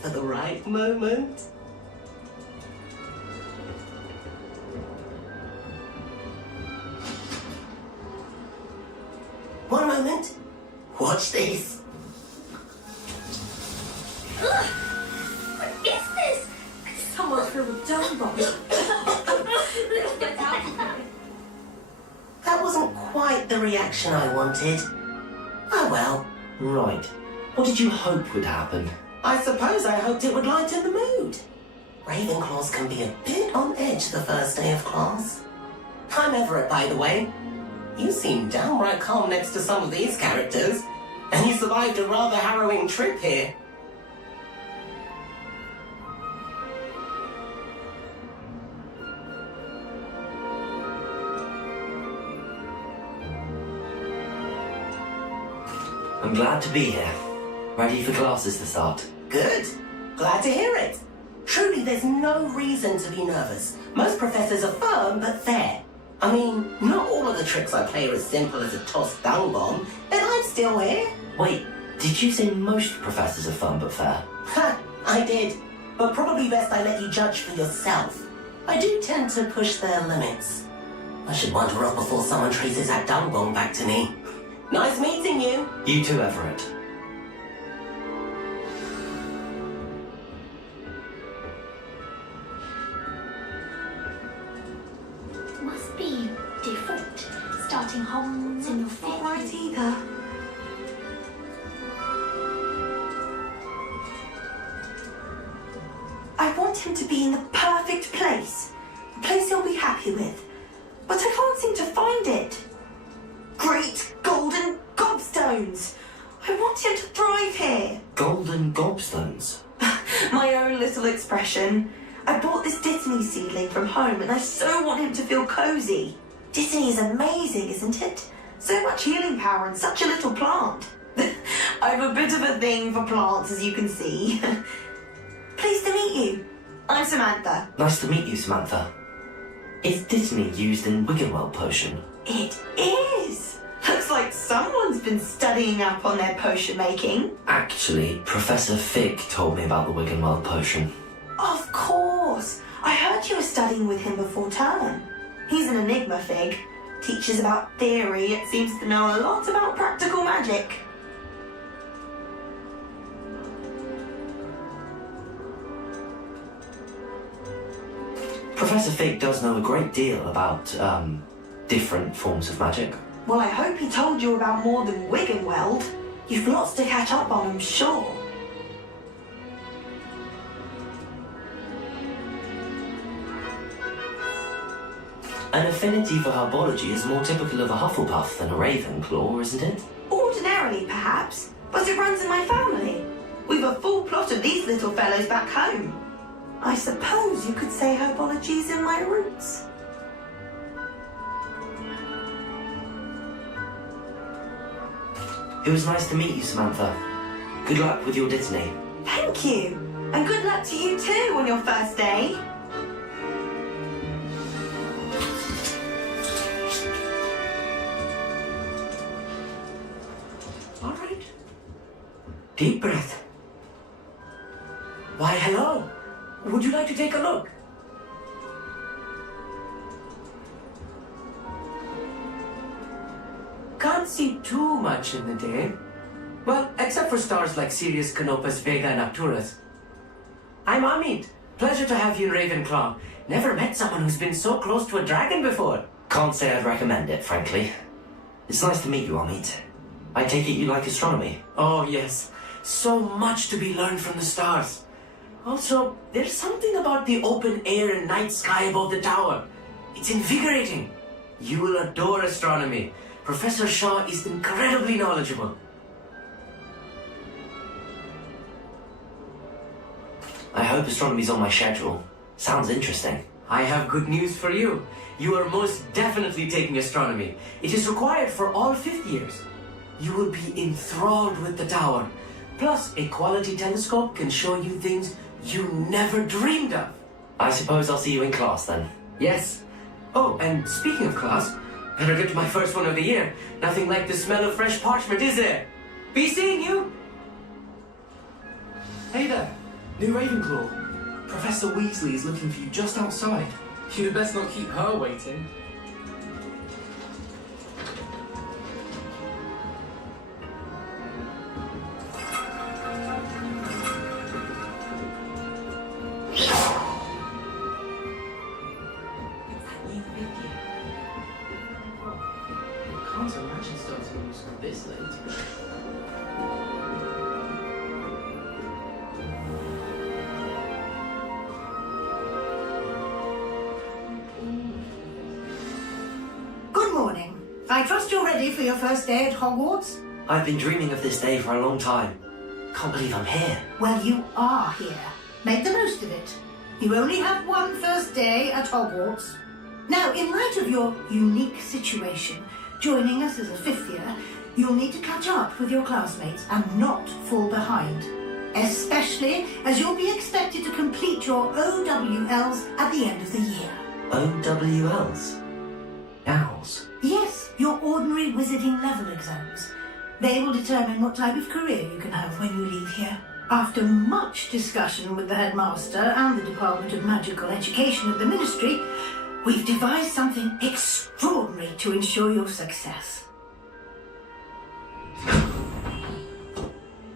for the right moment. One moment. Watch this. Ugh! What is this? Someone threw a dome bomb. Let's get out of here. That wasn't quite the reaction I wanted. Oh well. Right. What did you hope would happen? I suppose I hoped it would lighten the mood. Ravenclaws can be a bit on edge the first day of class. I'm Everett, by the way. You seem downright calm next to some of these characters, and you survived a rather harrowing trip here. I'm glad to be here. Ready for classes to start. Good. Glad to hear it. Truly, there's no reason to be nervous. Most professors are firm but fair. I mean, not all of the tricks I play are as simple as a tossed dung bomb, and I'm still here. Wait, did you say most professors are fun but fair? Ha, I did. But probably best I let you judge for yourself. I do tend to push their limits. I should wander off before someone traces that dung bomb back to me. Nice meeting you. You too, Everett. Must be different. Starting Hogwarts in your fifth Not right either. I want him to be in the perfect place. A place he'll be happy with. But I can't seem to find it. Great golden gobstones! I want him to thrive here. Golden gobstones? My own little expression. I bought this Dittany seedling from home and I so want him to feel cozy. Dittany is amazing, isn't it? So much healing power in such a little plant. I have a bit of a thing for plants, as you can see. Pleased to meet you. I'm Samantha. Nice to meet you, Samantha. Is Dittany used in Wiggenweld potion? It is. Looks like someone's been studying up on their potion making. Actually, Professor Fig told me about the Wiggenweld potion. Of course. I heard you were studying with him before term. He's an enigma, Fig. Teaches about theory, yet seems to know a lot about practical magic. Professor Fig does know a great deal about, different forms of magic. Well, I hope he told you about more than Wiggenweld. You've lots to catch up on, I'm sure. An affinity for herbology is more typical of a Hufflepuff than a Ravenclaw, isn't it? Ordinarily, perhaps, but it runs in my family. We've a full plot of these little fellows back home. I suppose you could say herbology's in my roots. It was nice to meet you, Samantha. Good luck with your Dittany. Thank you, and good luck to you too on your first day. All right. Deep breath. Why, hello. Would you like to take a look? Can't see too much in the day. Well, except for stars like Sirius, Canopus, Vega, and Arcturus. I'm Amit. Pleasure to have you in Ravenclaw. Never met someone who's been so close to a dragon before. Can't say I'd recommend it, frankly. It's nice to meet you, Amit. I take it you like astronomy. Oh, yes. So much to be learned from the stars. Also, there's something about the open air and night sky above the tower. It's invigorating. You will adore astronomy. Professor Shaw is incredibly knowledgeable. I hope astronomy's on my schedule. Sounds interesting. I have good news for you. You are most definitely taking astronomy. It is required for all fifth years. You will be enthralled with the tower. Plus, a quality telescope can show you things you never dreamed of. I suppose I'll see you in class then. Yes. Oh, and speaking of class, better get to my first one of the year. Nothing like the smell of fresh parchment, is there? Be seeing you. Hey there. New Ravenclaw. Professor Weasley is looking for you just outside. You'd best not keep her waiting. Can't imagine starting new school this late. Good morning. I trust you're ready for your first day at Hogwarts? I've been dreaming of this day for a long time. Can't believe I'm here. Well, you are here. Make the most of it. You only have one first day at Hogwarts. Now, in light of your unique situation, joining us as a fifth year, you'll need to catch up with your classmates and not fall behind. Especially as you'll be expected to complete your OWLs at the end of the year. OWLs? Owls? Yes, your ordinary wizarding level exams. They will determine what type of career you can have when you leave here. After much discussion with the headmaster and the Department of Magical Education of the Ministry, we've devised something extraordinary to ensure your success.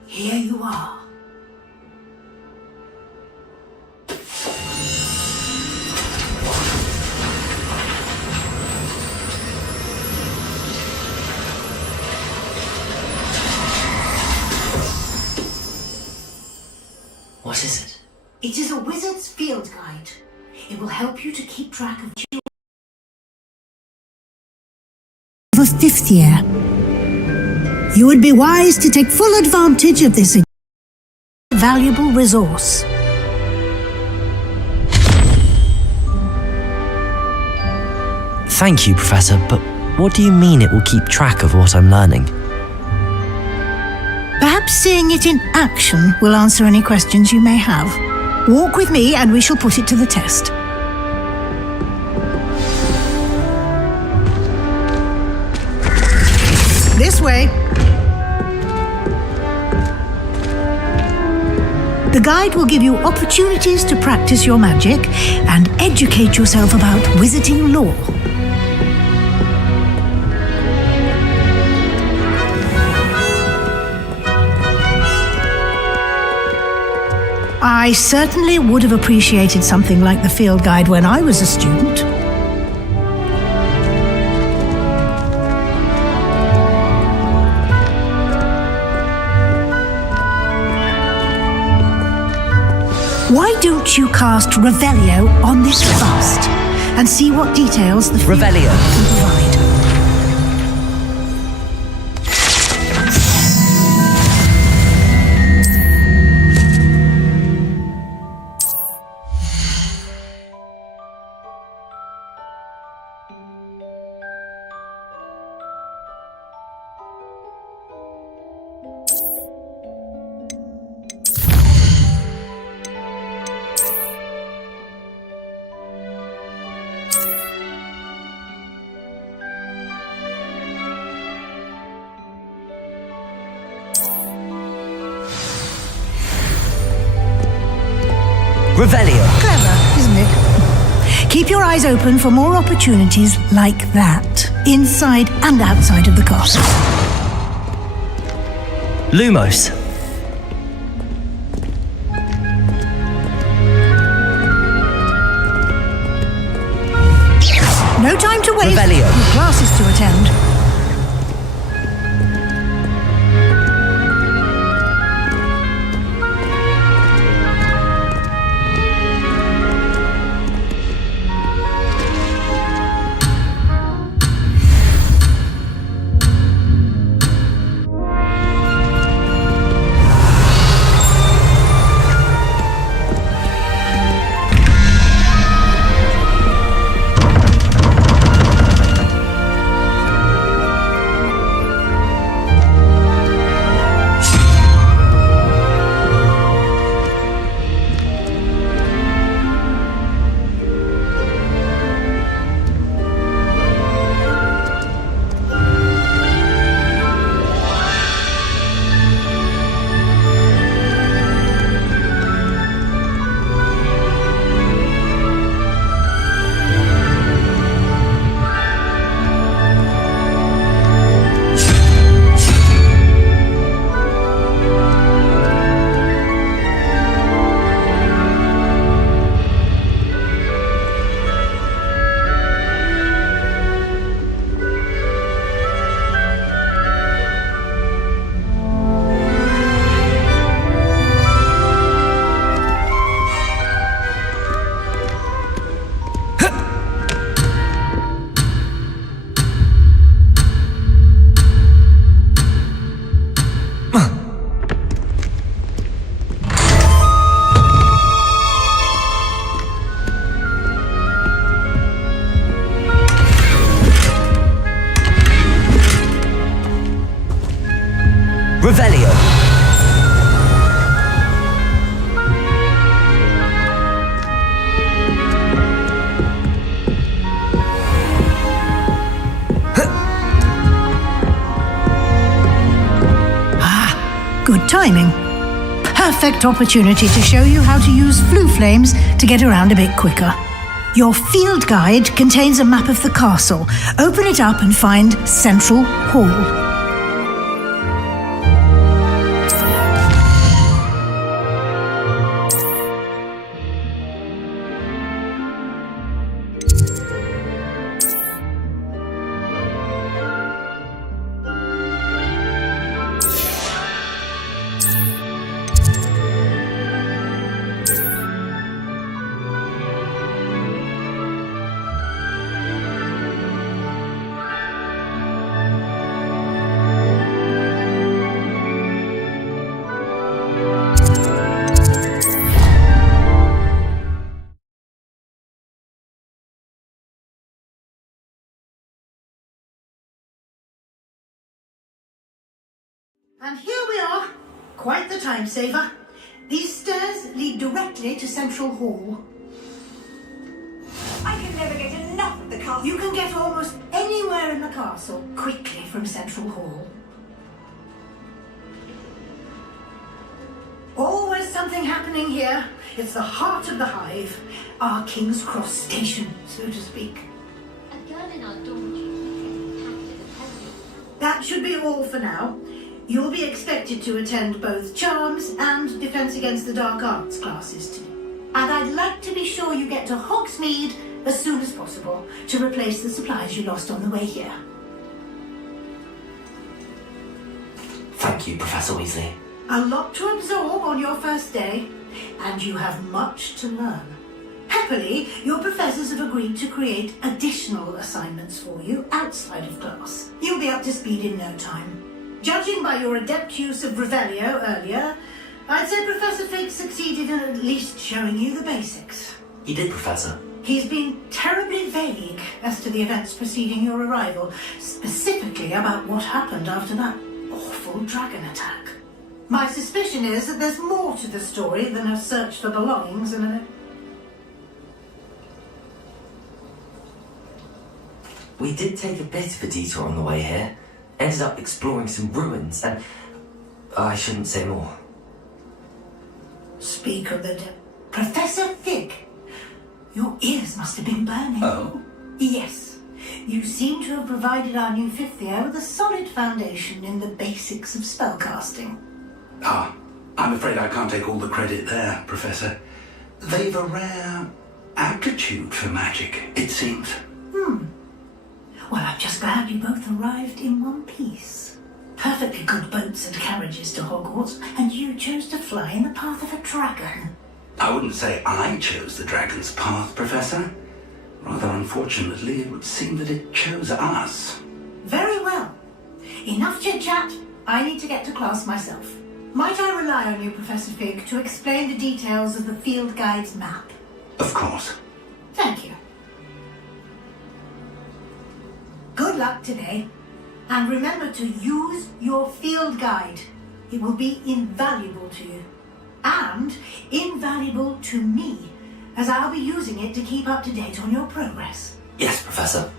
Here you are. What is it? It is a wizard's field guide. It will help you to keep track of your fifth year. You would be wise to take full advantage of this valuable resource. Thank you, Professor, but what do you mean it will keep track of what I'm learning? Perhaps seeing it in action will answer any questions you may have. Walk with me and we shall put it to the test. This way. The guide will give you opportunities to practice your magic and educate yourself about wizarding lore. I certainly would have appreciated something like the field guide when I was a student. Why don't you cast Revelio on this bust and see what details the field Revelio. can provide? Revelio. Clever, isn't it? Keep your eyes open for more opportunities like that, inside and outside of the castle. Lumos. No time to waste. Revelio. Your classes to attend. good timing. Perfect opportunity to show you how to use flue flames to get around a bit quicker. Your field guide contains a map of the castle. Open it up and find Central Hall. And here we are. Quite the time saver. These stairs lead directly to Central Hall. I can never get enough of the castle. You can get almost anywhere in the castle quickly from Central Hall. Always something happening here. It's the heart of the hive. Our King's Cross station, so to speak. A girl in our dormitory is getting packed as a present. That should be all for now. You'll be expected to attend both Charms and Defense Against the Dark Arts classes today. And I'd like to be sure you get to Hogsmeade as soon as possible to replace the supplies you lost on the way here. Thank you, Professor Weasley. A lot to absorb on your first day, and you have much to learn. Happily, your professors have agreed to create additional assignments for you outside of class. You'll be up to speed in no time. Judging by your adept use of Revelio earlier, I'd say Professor Fig succeeded in at least showing you the basics. He did, Professor. He's been terribly vague as to the events preceding your arrival, specifically about what happened after that awful dragon attack. My suspicion is that there's more to the story than a search for belongings and a... We did take a bit of a detour on the way here. Ended up exploring some ruins, and I shouldn't say more. Speak of the Professor Fig, your ears must have been burning. Oh? Yes. You seem to have provided our new fifth year with a solid foundation in the basics of spellcasting. Ah, I'm afraid I can't take all the credit there, Professor. They've a rare aptitude for magic, it seems. Well, I'm just glad you both arrived in one piece. Perfectly good boats and carriages to Hogwarts, and you chose to fly in the path of a dragon. I wouldn't say I chose the dragon's path, Professor. Rather unfortunately, it would seem that it chose us. Very well. Enough chit-chat. I need to get to class myself. Might I rely on you, Professor Fig, to explain the details of the field guide's map? Of course. Thank you. Good luck today, and remember to use your field guide. It will be invaluable to you, and invaluable to me, as I'll be using it to keep up to date on your progress. Yes, Professor.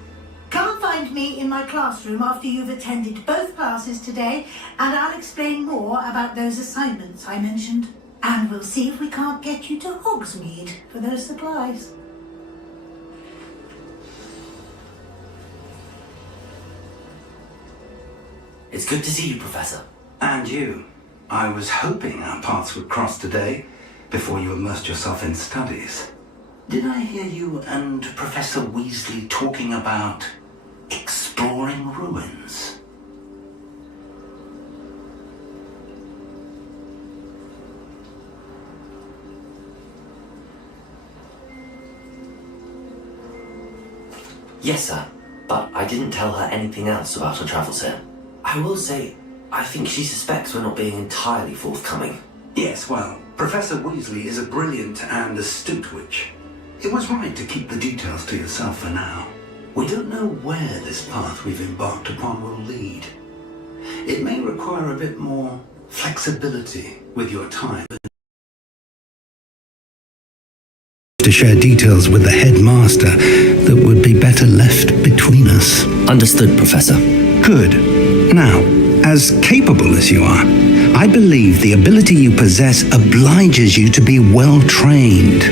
Come find me in my classroom after you've attended both classes today, and I'll explain more about those assignments I mentioned. And we'll see if we can't get you to Hogsmeade for those supplies. It's good to see you, Professor. And you. I was hoping our paths would cross today, before you immersed yourself in studies. Did I hear you and Professor Weasley talking about exploring ruins? Yes, sir. But I didn't tell her anything else about her travels here. I will say, I think she suspects we're not being entirely forthcoming. Yes, well, Professor Weasley is a brilliant and astute witch. It was right to keep the details to yourself for now. We don't know where this path we've embarked upon will lead. It may require a bit more flexibility with your time. To share details with the headmaster that would be better left between us. Understood, Professor. Good. Now, As capable as you are, I believe the ability you possess obliges you to be well trained.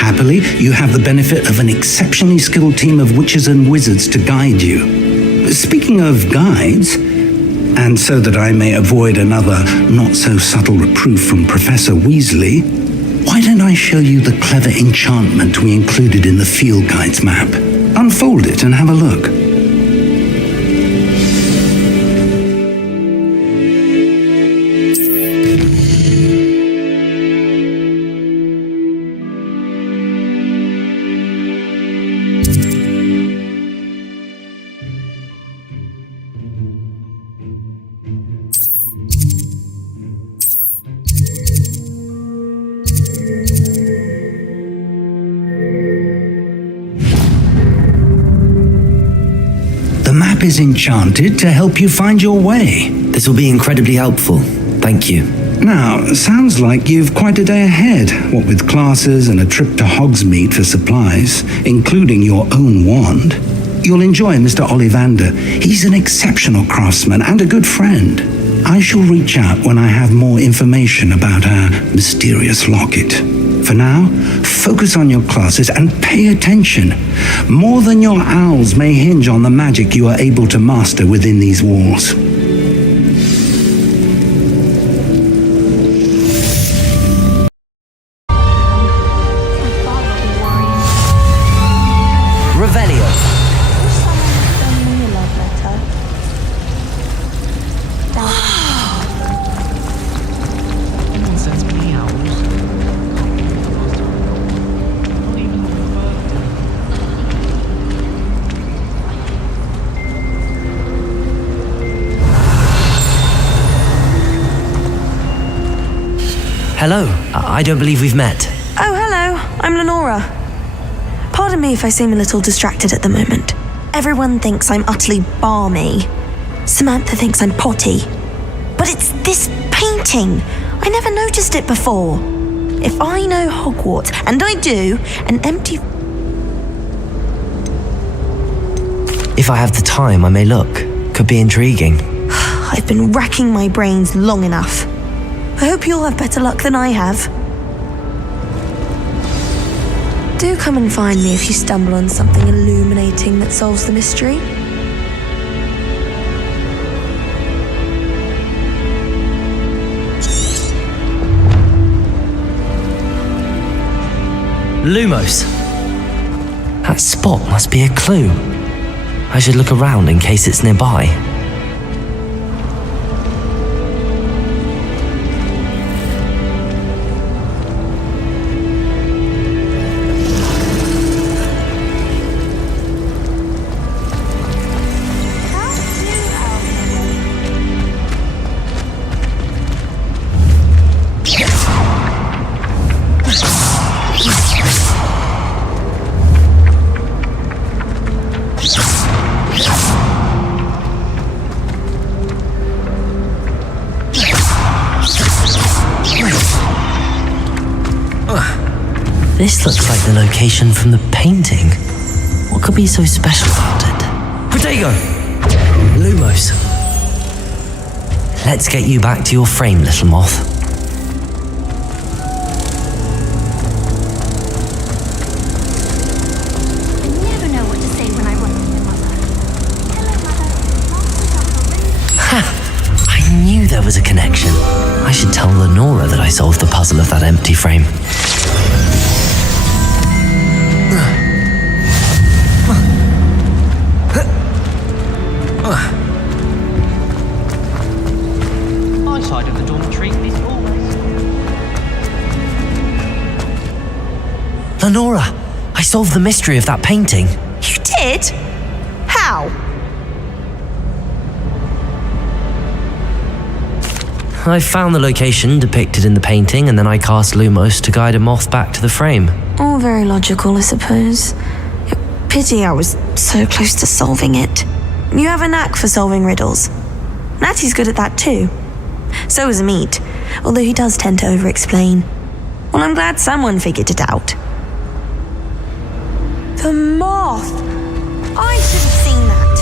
Happily, you have the benefit of an exceptionally skilled team of witches and wizards to guide you. Speaking of guides, and so that I may avoid another not-so-subtle reproof from Professor Weasley, why don't I show you the clever enchantment we included in the field guide's map? Unfold it and have a look. Is enchanted to help you find your way. This will be incredibly helpful. Thank you. Now, sounds like you've quite a day ahead, what with classes and a trip to Hogsmeade for supplies, including your own wand. You'll enjoy Mr. Ollivander. He's an exceptional craftsman and a good friend. I shall reach out when I have more information about our mysterious locket. For now, focus on your classes and pay attention. More than your owls may hinge on the magic you are able to master within these walls. Revelio. Anyone sends me owls? Hello. I don't believe we've met. Oh, hello. I'm Lenora. Pardon me if I seem a little distracted at the moment. Everyone thinks I'm utterly balmy. Samantha thinks I'm potty. But it's this painting. I never noticed it before. If I know Hogwarts, and I do, an empty... If I have the time, I may look. Could be intriguing. I've been racking my brains long enough. I hope you'll have better luck than I have. Do come and find me if you stumble on something illuminating that solves the mystery. Lumos. That spot must be a clue. I should look around in case it's nearby. This looks like the location from the painting. What could be so special about it? Protego! Lumos. Let's get you back to your frame, little moth. I never know what to say when I run into my mother. Hello, Mother. Ha! I knew there was a connection. I should tell Lenora that I solved the puzzle of that empty frame. Outside of the dormitory is always... Lenora, I solved the mystery of that painting. You did? How? I found the location depicted in the painting, and then I cast Lumos to guide a moth back to the frame. All very logical, I suppose. Pity I was so close to solving it. You have a knack for solving riddles. Natty's good at that too. So is Meat, although he does tend to over-explain. Well, I'm glad someone figured it out. The moth! I should have seen that.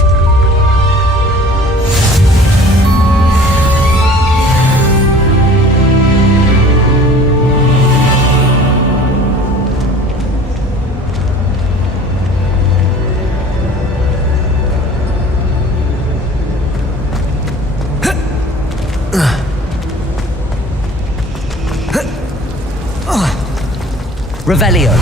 Revelio.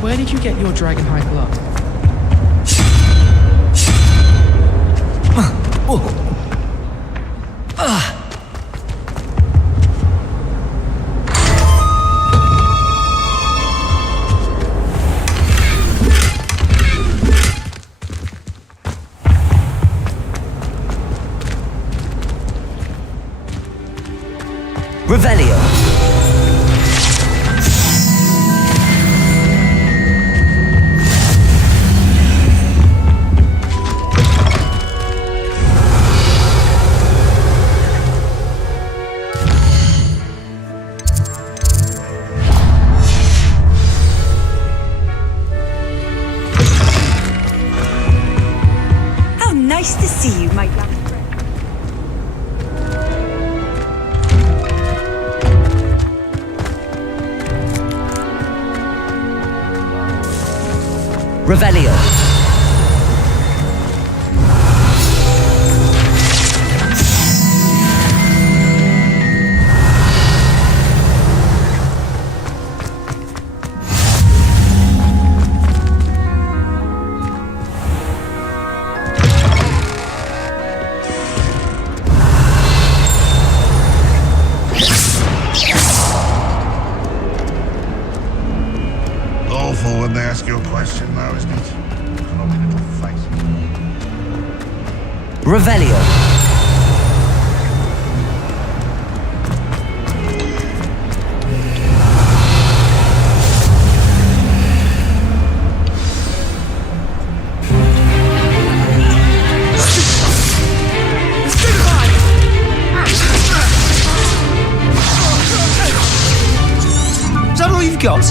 Where did you get your dragon high glove? Revelio. How nice to see you, my young friend. Revelio. Awful when they ask you a question, though, isn't it? Lovely little face. Revelio. Is that all you've got?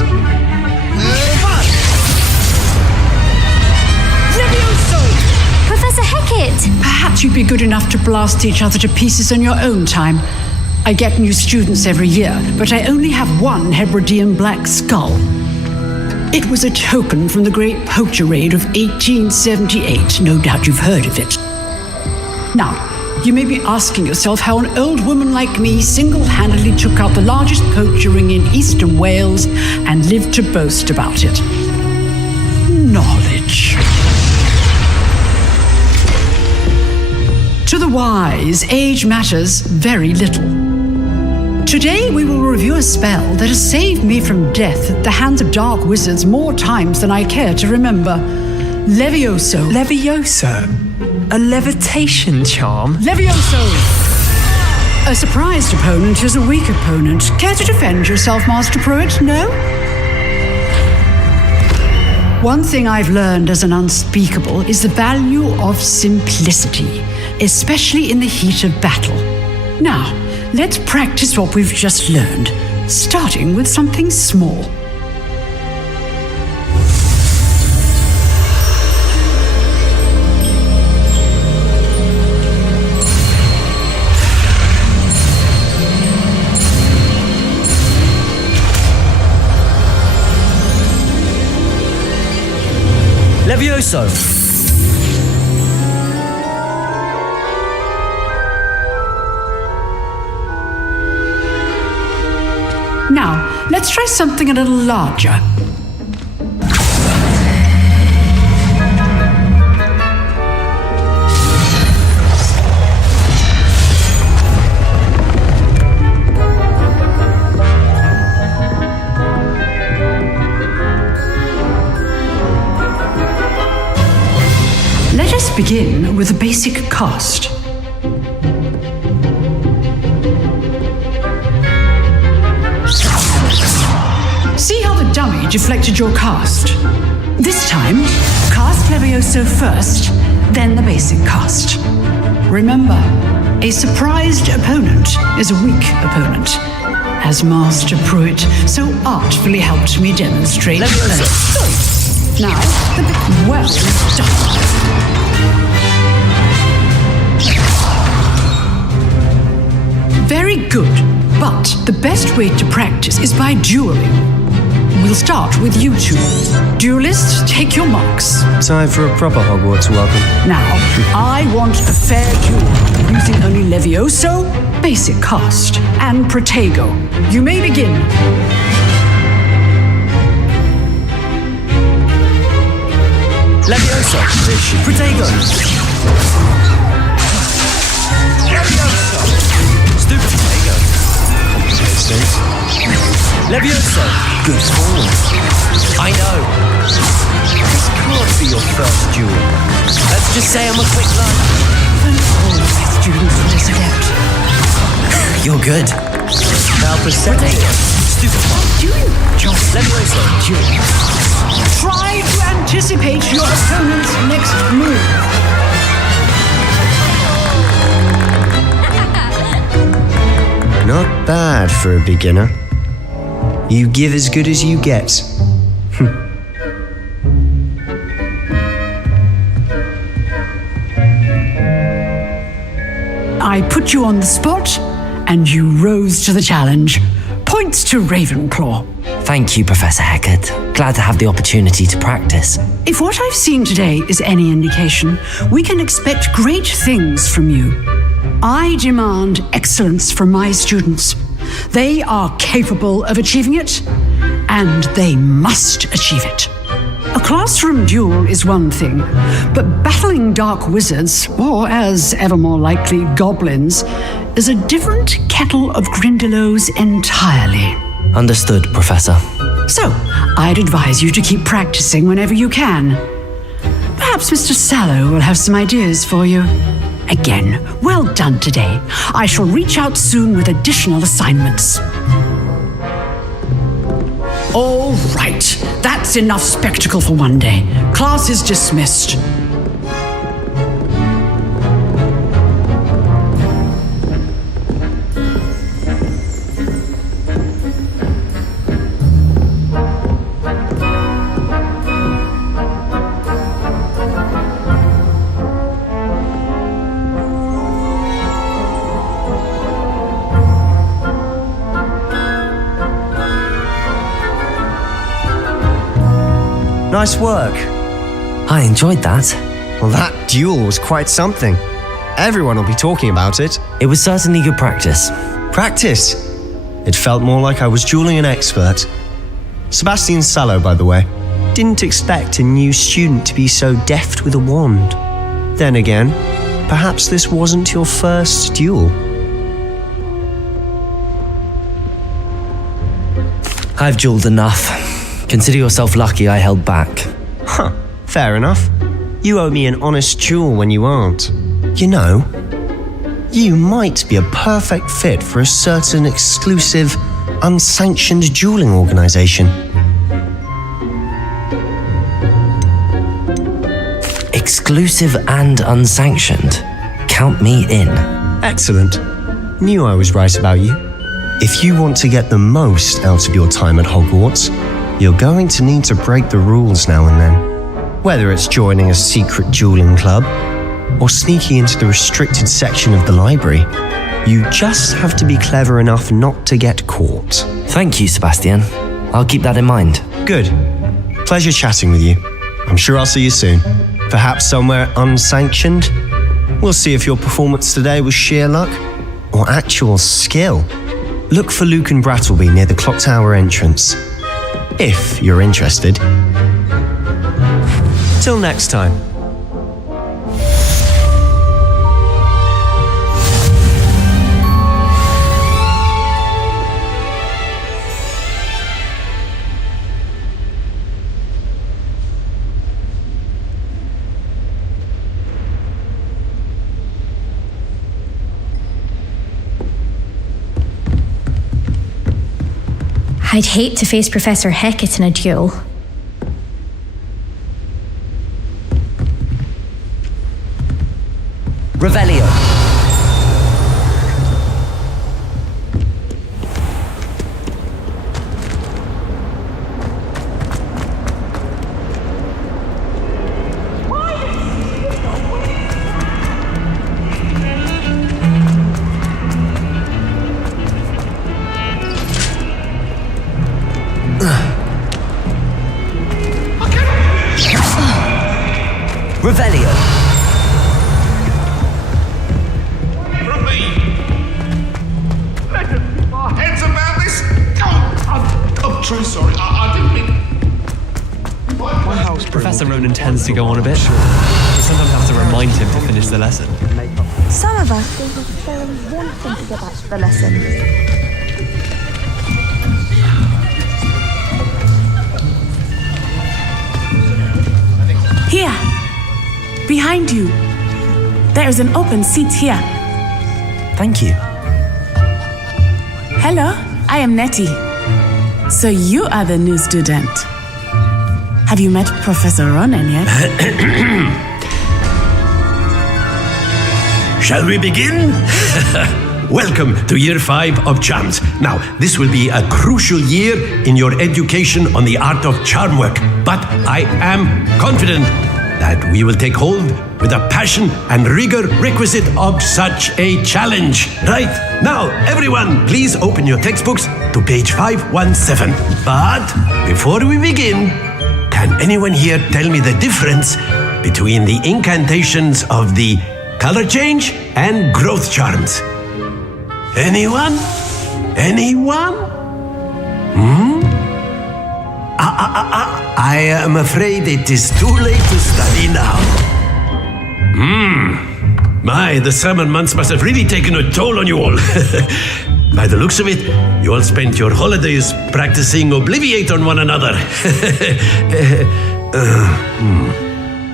Professor Hecat! Perhaps you'd be good enough to blast each other to pieces on your own time. I get new students every year, but I only have one Hebridean black skull. It was a token from the Great Poacher Raid of 1878. No doubt you've heard of it. Now, you may be asking yourself how an old woman like me single-handedly took out the largest poacher ring in eastern Wales and lived to boast about it. Knowledge. To the wise, age matters very little. Today we will review a spell that has saved me from death at the hands of dark wizards more times than I care to remember. Levioso. Levioso? A levitation charm? Levioso! A surprised opponent is a weak opponent. Care to defend yourself, Master Pruitt? No? One thing I've learned as an unspeakable is the value of simplicity, especially in the heat of battle. Now, let's practice what we've just learned, starting with something small. Levioso! Now, let's try something a little larger. Let us begin with the basic cast. See how the dummy deflected your cast? This time, cast Levioso first, then the basic cast. Remember, a surprised opponent is a weak opponent, as Master Pruitt so artfully helped me demonstrate. Levioso! Now, the bit well done. Very good, but the best way to practice is by dueling. We'll start with you two. Duelists, take your marks. Time for a proper Hogwarts welcome. Now, I want a fair duel, using only Levioso, basic cast, and Protego. You may begin. Levioso! Protego! Levioso! Stupid Protego. Levioso! Good form. I know. This can't be your first duel. Let's just say I'm a quick learner. All my students for this adept. You're good. Now Protego. Stupid one. Duel. Just Levioso. try to anticipate your opponent's next move. Not bad for a beginner. You give as good as you get. I put you on the spot, and you rose to the challenge. Points to Ravenclaw. Thank you, Professor Hecat. Glad to have the opportunity to practice. If what I've seen today is any indication, we can expect great things from you. I demand excellence from my students. They are capable of achieving it, and they must achieve it. A classroom duel is one thing, but battling dark wizards, or as ever more likely, goblins, is a different kettle of Grindylows entirely. Understood, Professor. So, I'd advise you to keep practicing whenever you can. Perhaps Mr. Sallow will have some ideas for you. Again, well done today. I shall reach out soon with additional assignments. All right, that's enough spectacle for one day. Class is dismissed. Nice work. I enjoyed that. Well, that duel was quite something. Everyone will be talking about it. It was certainly good practice. Practice? It felt more like I was dueling an expert. Sebastian Sallow, by the way. Didn't expect a new student to be so deft with a wand. Then again, perhaps this wasn't your first duel. I've dueled enough. Consider yourself lucky I held back. Huh, fair enough. You owe me an honest duel when you aren't. You know, you might be a perfect fit for a certain exclusive, unsanctioned dueling organization. Exclusive and unsanctioned. Count me in. Excellent. Knew I was right about you. If you want to get the most out of your time at Hogwarts, you're going to need to break the rules now and then. Whether it's joining a secret dueling club or sneaking into the restricted section of the library, you just have to be clever enough not to get caught. Thank you, Sebastian. I'll keep that in mind. Good. Pleasure chatting with you. I'm sure I'll see you soon. Perhaps somewhere unsanctioned? We'll see if your performance today was sheer luck or actual skill. Look for Luke and Brattleby near the clock tower entrance, if you're interested. Till next time. I'd hate to face Professor Hecat in a duel. Revelio. Revelio. From me! Let us keep our heads about this! I'm truly sorry. I didn't mean... My house Professor Ronan tends to go on a bit. We sometimes have to remind him to finish the lesson. Some of us think that Spelling wants him to go back to the lesson. Here! Behind you. There is an open seat here. Thank you. Hello, I am Nettie. So you are the new student. Have you met Professor Ronan yet? Shall we begin? Welcome to Year 5 of Charms. Now, this will be a crucial year in your education on the art of charm work, but I am confident that we will take hold with the passion and rigor requisite of such a challenge. Right, now everyone, please open your textbooks to page 517. But before we begin, can anyone here tell me the difference between the incantations of the color change and growth charms? Anyone? Anyone? I am afraid it is too late to study now. My, the summer months must have really taken a toll on you all. By the looks of it, you all spent your holidays practicing Obliviate on one another.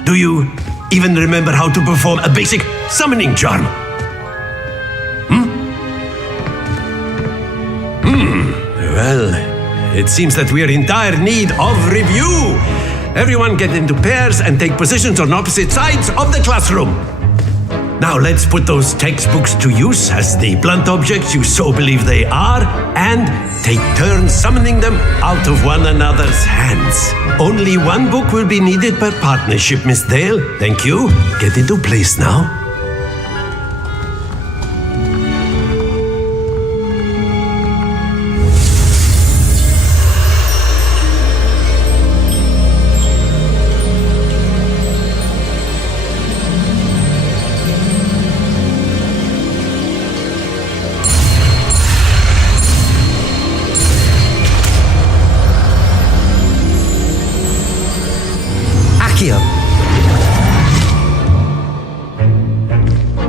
Do you even remember how to perform a basic summoning charm? Well, it seems that we are in dire need of review. Everyone get into pairs and take positions on opposite sides of the classroom. Now let's put those textbooks to use as the blunt objects you so believe they are, and take turns summoning them out of one another's hands. Only one book will be needed per partnership, Miss Dale. Thank you. Get into place now.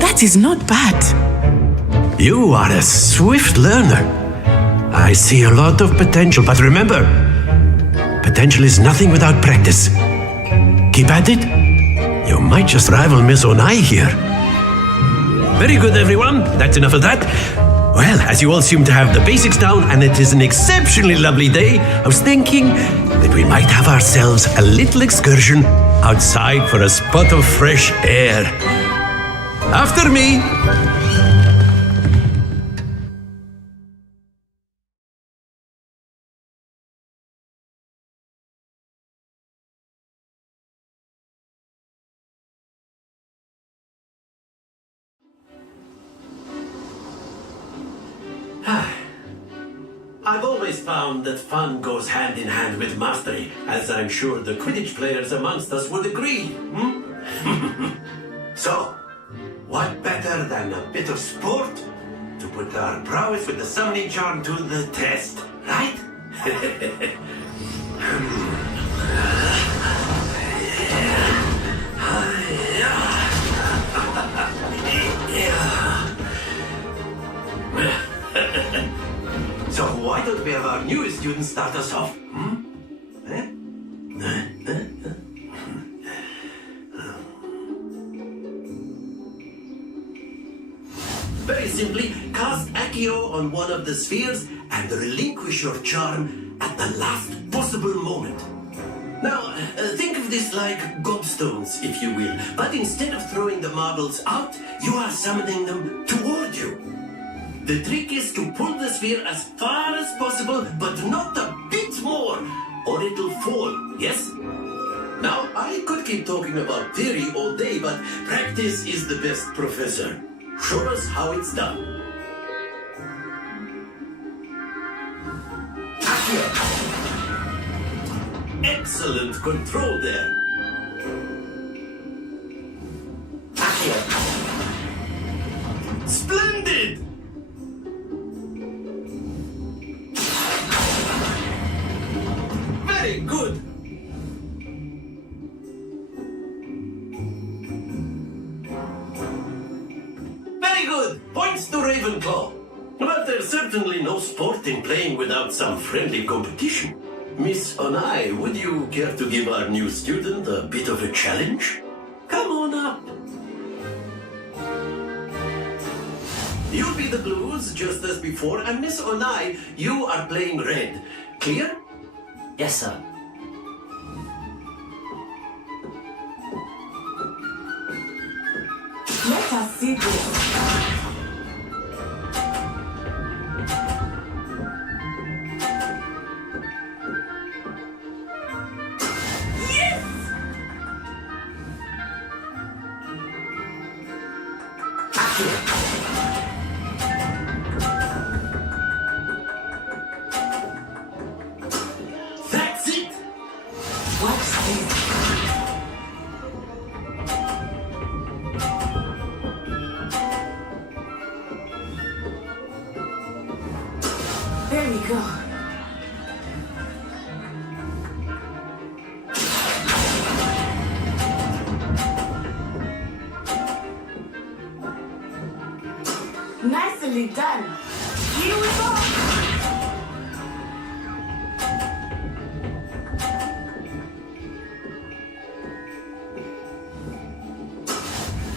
That is not bad. You are a swift learner. I see a lot of potential, but remember, potential is nothing without practice. Keep at it. You might just rival Miss Onai here. Very good, everyone. That's enough of that. Well, as you all seem to have the basics down, and it is an exceptionally lovely day, I was thinking that we might have ourselves a little excursion outside for a spot of fresh air. After me. I've always found that fun goes hand in hand with mastery, as I'm sure the Quidditch players amongst us would agree. So, what better than a bit of sport to put our prowess with the summoning charm to the test, right? So why don't we have our newest student start us off? Very simply, cast Accio on one of the spheres and relinquish your charm at the last possible moment. Now, think of this like gobstones, if you will, but instead of throwing the marbles out, you are summoning them toward you. The trick is to pull the sphere as far as possible, but not a bit more, or it'll fall, yes? Now, I could keep talking about theory all day, but practice is the best professor. Show us how it's done. Accio. Excellent control there. Accio. Splendid! Very good. Very good. Points to Ravenclaw. But there's certainly no sport in playing without some friendly competition. Miss Onai, would you care to give our new student a bit of a challenge? Come on up. You'll be the blues just as before, and Miss Onai, you are playing red. Clear? Yes, sir. Let us see this. That's it! Watch this. There we go. Nicely done. Here we go.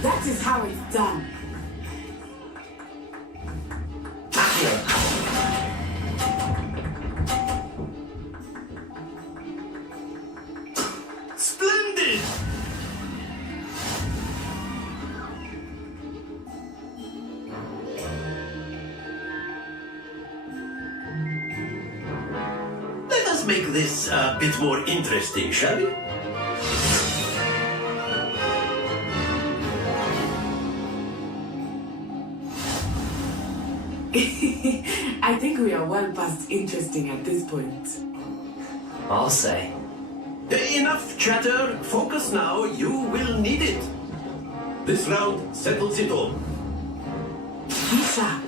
That is how it's done. Splendid! Let us make this a bit more interesting, shall we? I think we are well past interesting at this point. I'll say. Enough chatter. Focus now. You will need it. This round settles it all. Be sharp.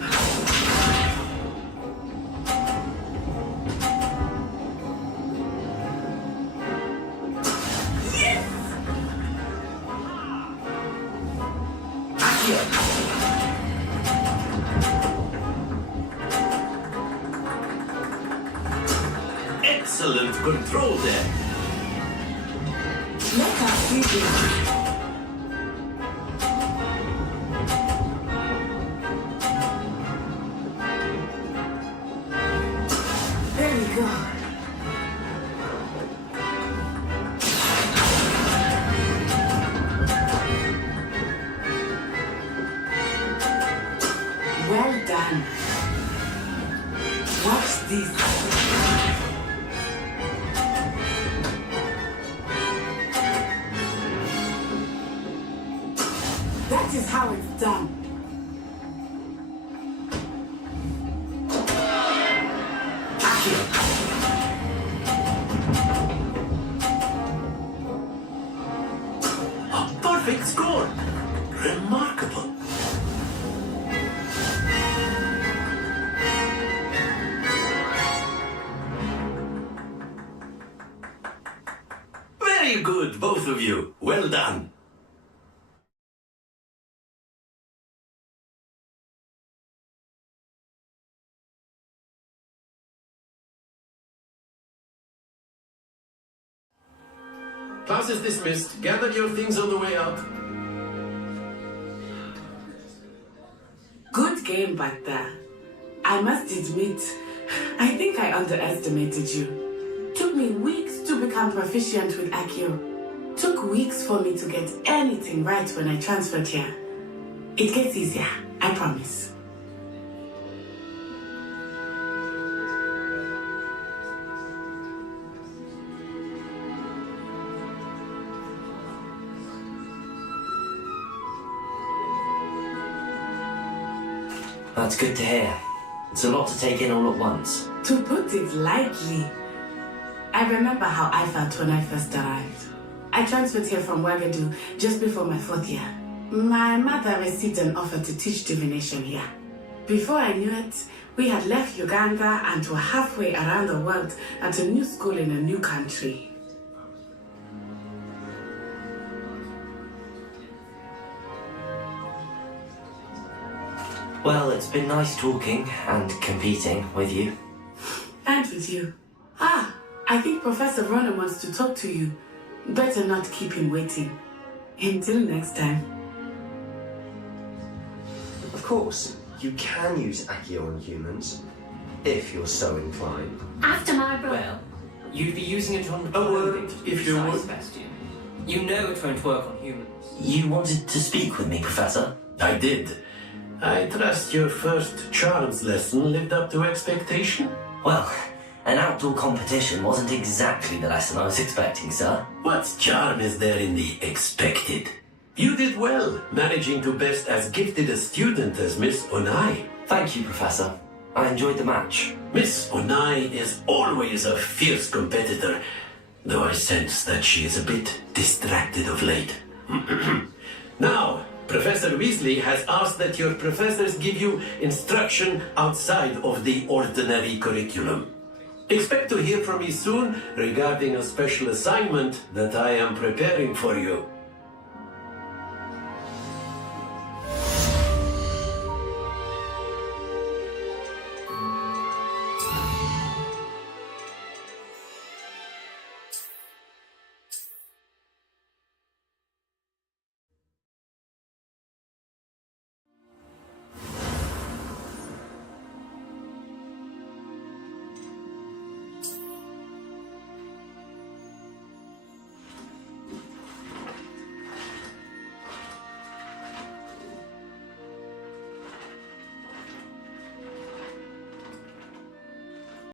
Excellent control there. Let us see this. There we go. Well done. Watch this. That is how it's done. A perfect score! Remarkable. Very good, both of you. Well done. Class is dismissed. Gather your things on the way out. Good game back there. I must admit, I think I underestimated you. Took me weeks to become proficient with Accio. Took weeks for me to get anything right when I transferred here. It gets easier, I promise. That's good to hear. It's a lot to take in all at once. To put it lightly, I remember how I felt when I first arrived. I transferred here from Wagadu just before my 4th year. My mother received an offer to teach divination here. Before I knew it, we had left Uganda and were halfway around the world at a new school in a new country. Well, it's been nice talking and competing with you. And with you. I think Professor Ronan wants to talk to you. Better not keep him waiting. Until next time. Of course, you can use Accio on humans, if you're so inclined. After my brother. Well, you'd be using it on A word, clothing to be if you precise, would. Sebastian. You know it won't work on humans. You wanted to speak with me, Professor? I did. I trust your first charms lesson lived up to expectation. Well, an outdoor competition wasn't exactly the lesson I was expecting, sir. What charm is there in the expected? You did well, managing to best as gifted a student as Miss Onai. Thank you, Professor. I enjoyed the match. Miss Onai is always a fierce competitor, though I sense that she is a bit distracted of late. Now, Professor Weasley has asked that your professors give you instruction outside of the ordinary curriculum. Expect to hear from me soon regarding a special assignment that I am preparing for you.